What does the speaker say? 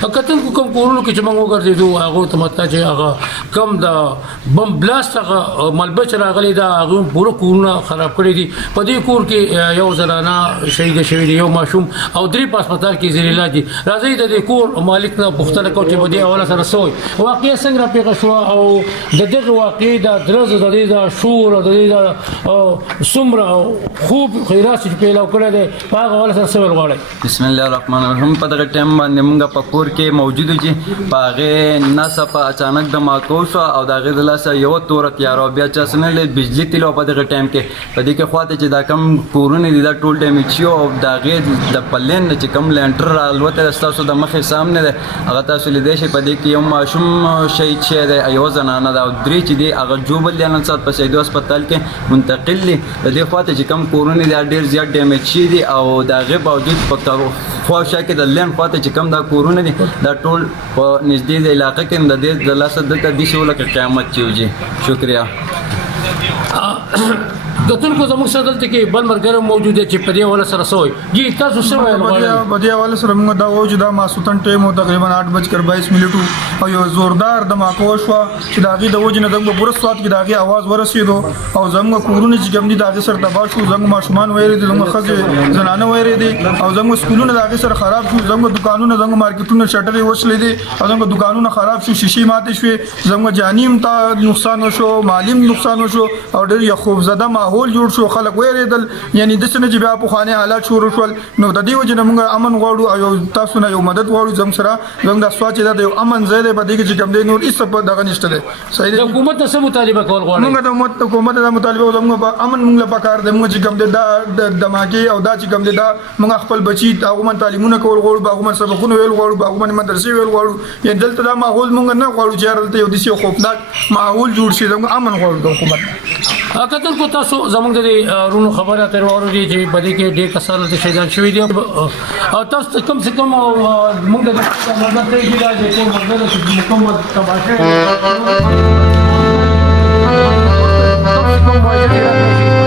کتن کوم کورونو کې چې موږ وګرځېدو هغه ته مته چې هغه کم د بم بلاست هغه ملبچ راغلی دا هغه پوره کورونه خراب کړی دي په دې کور کې یو زنانه شهید شوی دی یو ماشوم او درې په هسپتال کې زیر علاج دي راځي د دې کور مالک نه پوښتنه کوي چې په دې حواله سره سوی واقعي څنګه پیښه شو او د دې واقعي د درز د دې د شور د دې د سمره خوب خیرات چې پیدا کړی دی په هغه حواله سره سوی غواړي. بسم الله الرحمن الرحیم. په دغه ټایم باندې موږ په کور کې موجود یو چې په هغې ناڅاپه اچانک دماکو شوه او د هغې د لاسه یوه توره تیاره او بیا چا څه نه لید بجلي تلو په دغه ټایم کې په دې کې خواته چې دا کم کورونه دي دا ټول ډیمیج شي او د هغې د پلین نه چې کم لینټر رالوتی دی ستاسو د مخې سامنے دی هغه تاسو لیدی شئ په دې کې یو ماشوم شهید شوی دی یوه زنانه ده او درې چې دي هغه جوبل دي نن ساعت په شهیدو هسپتال کې منتقل دي د دې خواته چې کم کورونه دي ډېر زیات ډیمیج شوي دي او د هغې باوجود په خوا شا کې د لین خواته چې کم دا کورونه دي دا ټول په نږدې د علاقه کې د دې د لاسه دلته داسې و لکه قیامت چې وجي. شکریه. کتونکو زموږ سره دلته کې بل ملګری موجود دی چې په دې حواله سره څه وایي جی تاسو څه ویل غواړئ؟ په دې حواله سره موږ دا وایو چې دا ماسوتن ټایم و تقریبا 8:22 او یو زوردار دماکه وشوه چې د هغې د وجې نه زموږ په پوره سوات کې د هغې اواز ورسېدو او زموږ کورونه چې کوم دي د هغې سره تباه شو زموږ ماشومان ویرېدي زموږ ښځې زنانه ویرېدي او زموږ سکولونه د هغې سره خراب شو زموږ دکانونه زموږ مارکیټونه شټرې وشلې دي او زموږ دکانونه خراب شو شیشې ماتې شوې زموږ جاني هم نقصان وشو مالي هم نقصان وشو او ډېر یو خوفزده ماحول جوړ شو خلک ویرېدل یعنې داسې نه چې بیا پخواني حالات شروع شول نو د دې وجې نه موږ امن غواړو او یو تاسو نه یو مدد غواړو زموږ سره زموږ دا سوات چې دا د یو امن ځای دی په دې کې چې کوم دی نور هېڅ په دغه نشته دی صحیح دی. د حکومت نه څه مطالبه کول غواړئ؟ موږ د حکومت دا مطالبه زموږ په امن موږ له پکار دی موږ چې کوم دی دا د دماکې او دا چې کوم دی دا موږ خپل بچي هغو باندې تعلیمونه کول غواړو په هغو باندې سبقونه ویل غواړو په هغو باندې مدرسې ویل غواړو یعنې دلته دا ماحول موږ نه غواړو چې هر دلته یو داسې خوفناک ماحول جوړ شي زموږ امن غواړو د حکومت نه. کتونکو تاسو زموږ د رونو خبره ترې واورئ چې په دې کې ډېر کسان دلته شهیدان شوي دي او تاسو کم سے کم موږ د نظر ته یې دا چې ټول ملګري چې مکمل تباه شوي